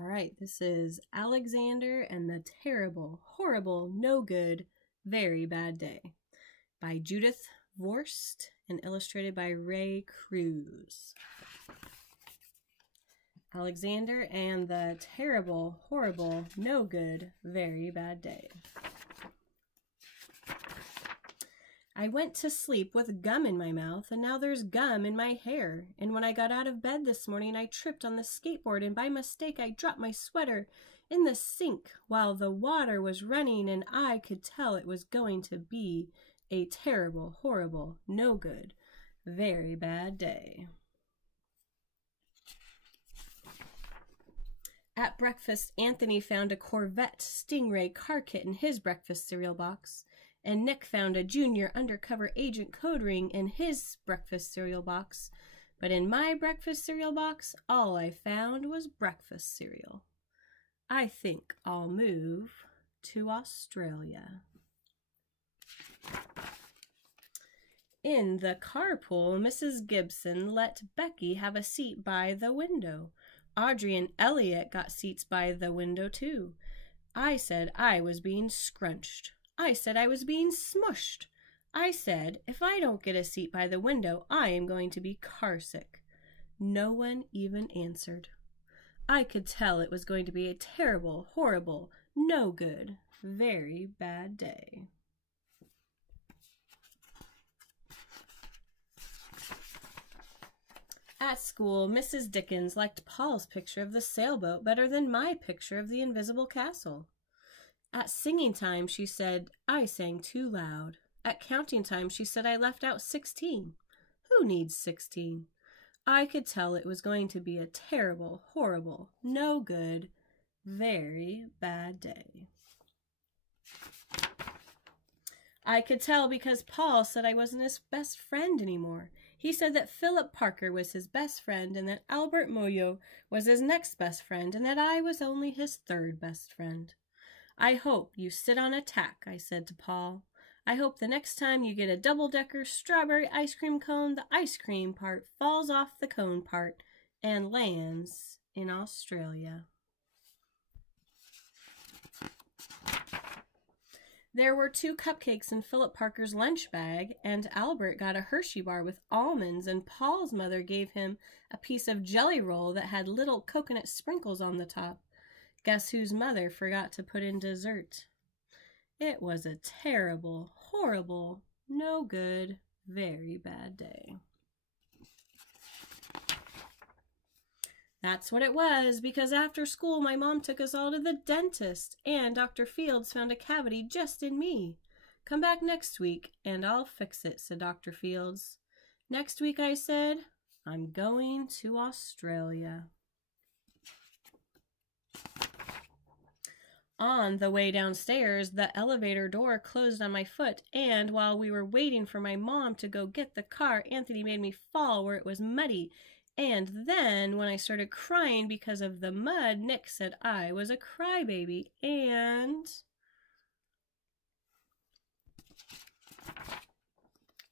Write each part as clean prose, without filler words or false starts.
All right, this is Alexander and the Terrible, Horrible, No Good, Very Bad Day by Judith Vorst and illustrated by Ray Cruz. Alexander and the Terrible, Horrible, No Good, Very Bad Day. I went to sleep with gum in my mouth, and now there's gum in my hair. And when I got out of bed this morning, I tripped on the skateboard, and by mistake, I dropped my sweater in the sink while the water was running, and I could tell it was going to be a terrible, horrible, no good, very bad day. At breakfast, Anthony found a Corvette Stingray car kit in his breakfast cereal box, and Nick found a junior undercover agent code ring in his breakfast cereal box. But in my breakfast cereal box, all I found was breakfast cereal. I think I'll move to Australia. In the carpool, Mrs. Gibson let Becky have a seat by the window. Audrey and Elliot got seats by the window too. I said I was being scrunched. I said I was being smushed. I said, if I don't get a seat by the window, I am going to be carsick. No one even answered. I could tell it was going to be a terrible, horrible, no good, very bad day. At school, Mrs. Dickens liked Paul's picture of the sailboat better than my picture of the invisible castle. At singing time, she said, I sang too loud. At counting time, she said I left out 16. Who needs 16? I could tell it was going to be a terrible, horrible, no good, very bad day. I could tell because Paul said I wasn't his best friend anymore. He said that Philip Parker was his best friend and that Albert Moyo was his next best friend and that I was only his third best friend. I hope you sit on a tack, I said to Paul. I hope the next time you get a double-decker strawberry ice cream cone, the ice cream part falls off the cone part and lands in Australia. There were 2 cupcakes in Philip Parker's lunch bag, and Albert got a Hershey bar with almonds, and Paul's mother gave him a piece of jelly roll that had little coconut sprinkles on the top. Guess whose mother forgot to put in dessert? It was a terrible, horrible, no good, very bad day. That's what it was, because after school my mom took us all to the dentist, and Dr. Fields found a cavity just in me. Come back next week, and I'll fix it, said Dr. Fields. Next week, I said, I'm going to Australia. On the way downstairs, the elevator door closed on my foot, and while we were waiting for my mom to go get the car, Anthony made me fall where it was muddy. And then, when I started crying because of the mud, Nick said I was a crybaby, and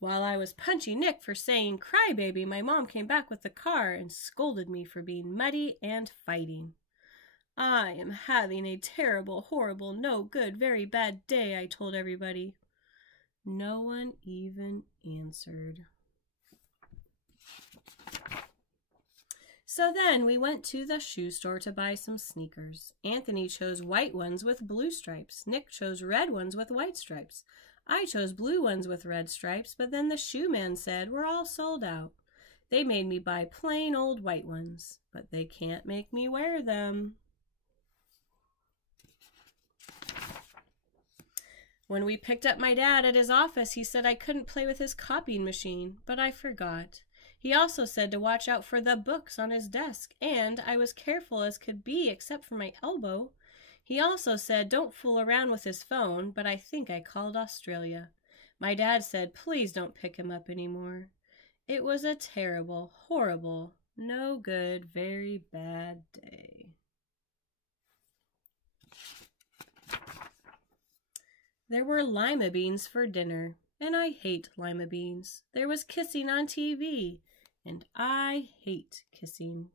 while I was punching Nick for saying crybaby, my mom came back with the car and scolded me for being muddy and fighting. I am having a terrible, horrible, no good, very bad day, I told everybody. No one even answered. So then we went to the shoe store to buy some sneakers. Anthony chose white ones with blue stripes. Nick chose red ones with white stripes. I chose blue ones with red stripes, but then the shoe man said we're all sold out. They made me buy plain old white ones, but they can't make me wear them. When we picked up my dad at his office, he said I couldn't play with his copying machine, but I forgot. He also said to watch out for the books on his desk, and I was careful as could be except for my elbow. He also said don't fool around with his phone, but I think I called Australia. My dad said please don't pick him up anymore. It was a terrible, horrible, no good, very bad day. There were lima beans for dinner, and I hate lima beans. There was kissing on TV, and I hate kissing.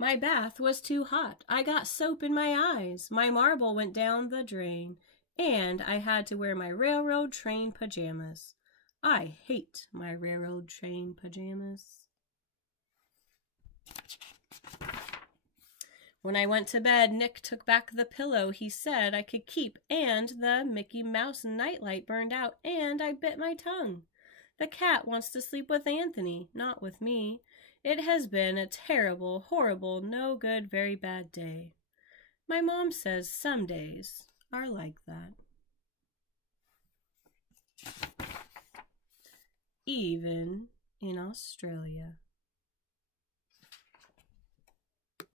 My bath was too hot. I got soap in my eyes. My marble went down the drain. And I had to wear my railroad train pajamas. I hate my railroad train pajamas. When I went to bed, Nick took back the pillow he said I could keep, and the Mickey Mouse nightlight burned out, and I bit my tongue. The cat wants to sleep with Anthony, not with me. It has been a terrible, horrible, no good, very bad day. My mom says some days are like that. Even in Australia.